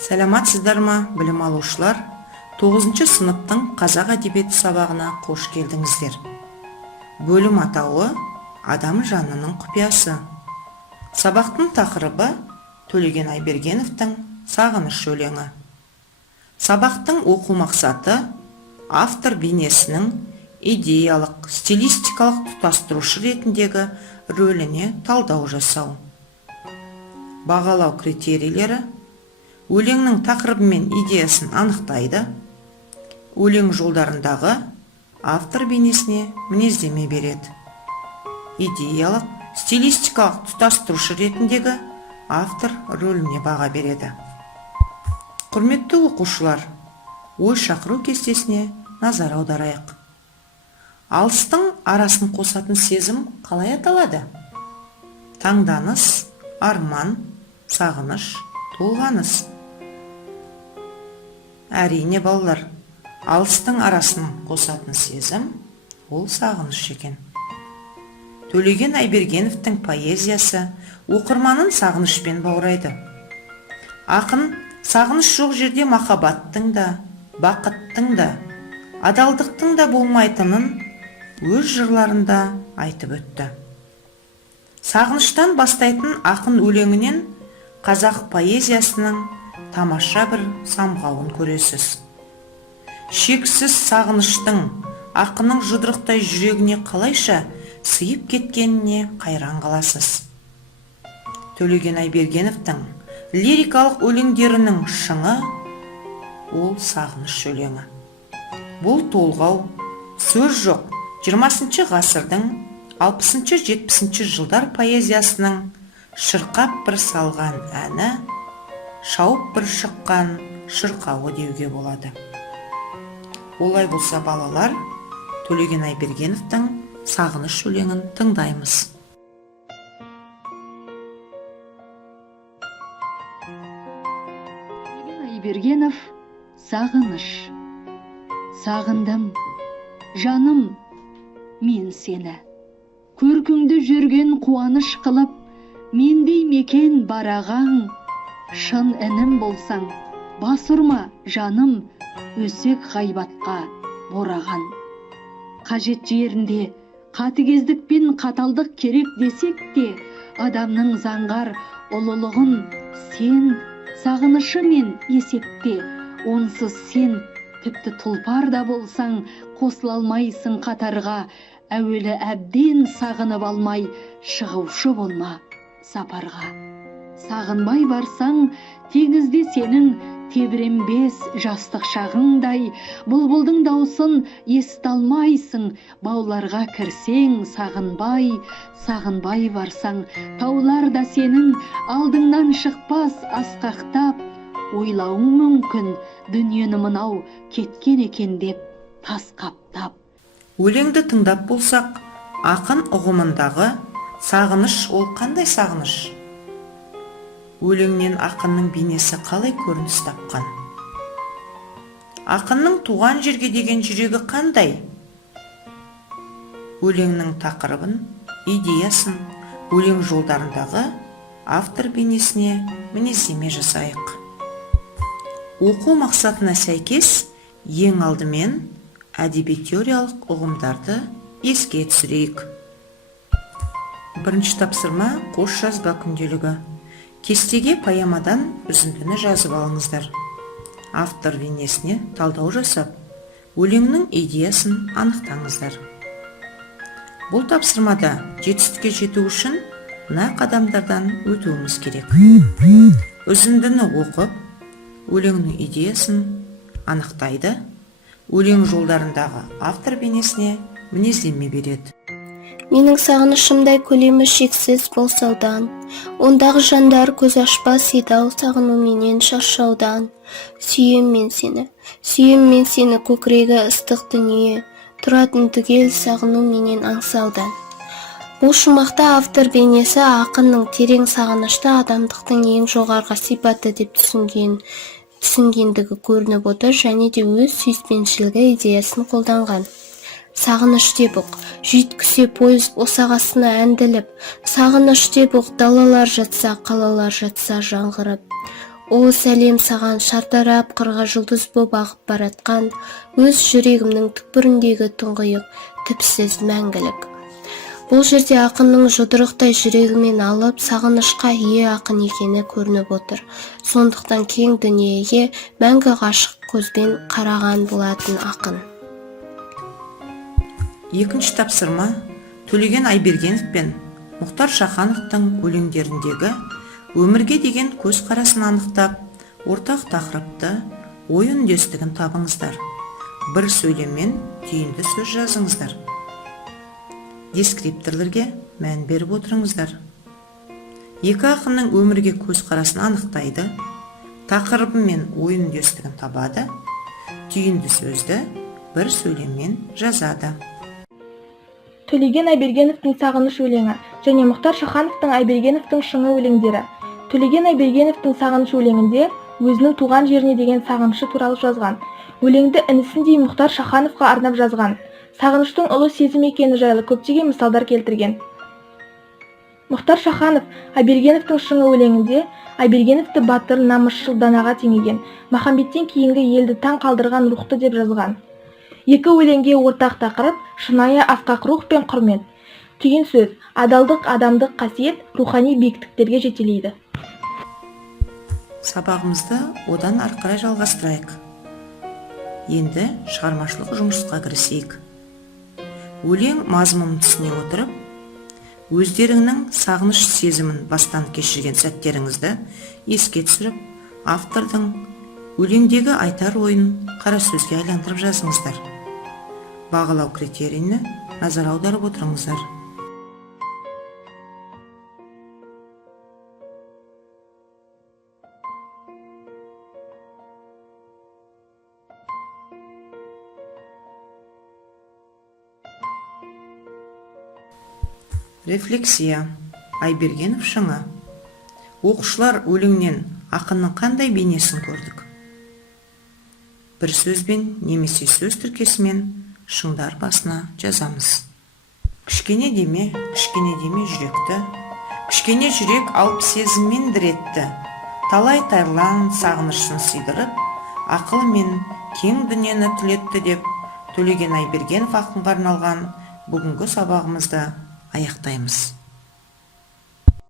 Саламатсыздар ма, білім алушылар? 9 сыныптың қазақ әдебиеті сабағына қош келдіңіздер. Бөлім атауы «Адам жанының құпиясы». Сабақтың тақырыбы Төлеген Айбергеновтың «Сағыныш өлеңі». Сабақтың оқу мақсаты автор бейнесінің идеялық, стилистикалық тұтастырушы ретіндегі рөліне талдау жасау. Бағалау критерийлері: өлеңнің тақырыбы мен идеясын анықтайды. Өлең жолдарындағы автор бейнесіне мінездеме береді. Идеялық, стилистикалық тұтастырушы ретіндегі автор рөліне баға береді. Құрметті оқушылар, ой шақыру кестесіне назар аударайық. Алыстың арасын қосатын сезім қалай аталады? Таңданыс, арман, сағыныш, толғаныс. Әрине балалар, алыстың арасын қосатын сезім ол сағыныш екен. Төлеген Айбергеновтың поэзиясы оқырманын сағынышпен баурайды. Ақын сағыныш жоқ жерде махаббаттың да, бақыттың да, адалдықтың да болмайтынын өз жырларында айтып өтті. Сағыныштан бастайтын ақын өлеңінен қазақ поэзиясының тамаша бір самғауын көресіз. Шексіз сағыныштың ақынның жұдырықтай жүрегіне қалайша сыйып кеткеніне қайран қаласыз. Төлеген Айбергеновтың лирикалық өлеңдерінің шыңы ол сағыныш өлеңі. Бұл толғау, сөз жоқ 20 ғасырдың 60-70 жылдар поэзиясының шырқап бір салған әні, шауып бір шыққан шырқауы деуге болады. Олай болса балалар, Төлеген Айбергеновтың сағыныш өлеңін тыңдаймыз. Төлеген Айбергенов «Сағыныш». Сағындым, жаным, мен сені. Көркіңді жүрген қуаныш қылып, мендей мекен барағаң. Шын інім болсаң, бас ұрма, жаным, өсек ғайбатқа бораған. Қажет жерінде қатыгездік пен қаталдық керек десек те, адамның заңғар ұлылығын сен сағынышы мен есепте. Онсыз сен тіпті тұлпар да болсаң, қосыла алмайсың қатарға. Әуелі әбден сағынып алмай, шығушы болма сапарға. Сағынбай барсаң, теңізде сенің тебіренбес жастық шағыңдай. Бұлбұлдың даусын ести алмайсың, бауларға кірсең сағынбай. Сағынбай барсаң, таулар да сенің алдыңнан шықпас асқақтап. Ойлауың мүмкін, дүниені мынау кеткен екен деп тас қаптап. Өлеңді тыңдап болсақ, ақын ұғымындағы сағыныш ол қандай сағыныш? Өлеңнен ақынның бейнесі қалай көрініс тапқан? Ақынның туған жерге деген жүрегі қандай? Өлеңнің тақырыбын, идеясын, өлең жолдарындағы автор бейнесіне мінездеме жасайық. Оқу мақсатына сәйкес, ең алдымен әдеби теориялық ұғымдарды еске түсірейік. Бірінші тапсырма қос жазба күнделігі. Кестеге поэмадан үзіндіні жазып алыңыздар. Автор бейнесіне талдау жасап, өлеңнің идеясын анықтаңыздар. Бұл тапсырмада жетістікке жету үшін мына қадамдардан өтуіміз керек. Үзіндіні оқып, өлеңнің идеясын анықтайды. Өлең жолдарындағы автор бейнесіне мінездеме береді. Менің сағынышымдай көлемі шексіз болсаудан, ондағы жандар көз ашпас еді-ау сағынуменен шаршаудан. Сүйем мен сені көкірегі ыстық дүние, тұратын түгел сағынуменен аңсаудан. Бұл шумақта автор бейнесі ақынның терең сағынышты адамдықтың ең жоғарғы сипаты деп түсінгендігі көрініп отыр, және де өз сүйіспеншілігі идеясын қолданған. Сағыныш деп ұқ, жүйткісе пойыз босағасына әнділіп, сағыныш деп ұқ, далалар жатса, қалалар жатса жаңғырып. О сәлем саған шартарап қырға жұлдыз боп ағып баратқан өз жүрегімнің түкпіріндегі тұңғиық түпсіз мәңгілік. Бұл жерде ақынның жұдырықтай жүрегімен алып сағынышқа ие ақын екені көрініп отыр. Сондықтан кең дүниеге мәңгі ғашық көзбен қараған болатын ақын. Екінші тапсырма Төлеген Айбергенов пен Мұхтар Шахановтың өлеңдеріндегі өмірге деген көзқарасын анықтап, ортақ тақырыпты, ой үндестігін табыңыздар. Бір сөйлеммен түйінді сөз жазыңыздар. Дескрипторлерге мән беріп отырыңыздар. Екі ақынның өмірге көзқарасын анықтайды, тақырыбы мен ой үндестігін табады, түйінді сөзді бір сөйлеммен жазады. Төлеген Айбергеновтың сағыныш өлеңі және Мұхтар Шахановтың Айбергеновтың шыңы өлеңдері. Төлеген Айбергеновтың сағыныш өлеңінде өзінің туған жеріне деген сағынышы туралы жазған. Өлеңді інісіндей Мұхтар Шахановқа арнап жазған. Сағыныштың ұлы сезім екені жайлы көптеген мысалдар келтірген. Мұхтар Шаханов Айбергеновтың шыңы өлеңінде Айбергеновты батыр, намысшыл данаға теңеген, махамбеттен кейінгі елді таң қалдырған рухты деп жазған. Екі өлеңге ортақ тақырып шынайы асқақ рух пен құрмет. Түйін сөз адалдық, адамдық қасиет рухани биіктіктерге жетелейді. Сабағымызды одан ары қарай жалғастырайық. Енді шығармашылық жұмысқа кірісейік. Өлең мазмұнын түсіне отырып, өздеріңнің сағыныш сезімін бастан кешірген сәттеріңізді еске түсіріп, автордың өлеңдегі айтар ойын қара сөзге айландырып жазыңыздар. Бағалау критерийіне назар аударып отырыңыздар. Рефлексия. Айбергенов шыңы. Оқушылар өлеңнен ақынның қандай бейнесін көрдік? Бір сөзбен немесе сөз тіркесімен шыңдар басына жазамыз. Кішкене деме жүректі, кішкене жүрек алып сезіммен діретті, талай тарлан сағынышын сыйдырып, ақыл мен кең дүниені түлетті деп Төлеген Айбергенов ақынға арналған бүгінгі сабағымызды аяқтаймыз.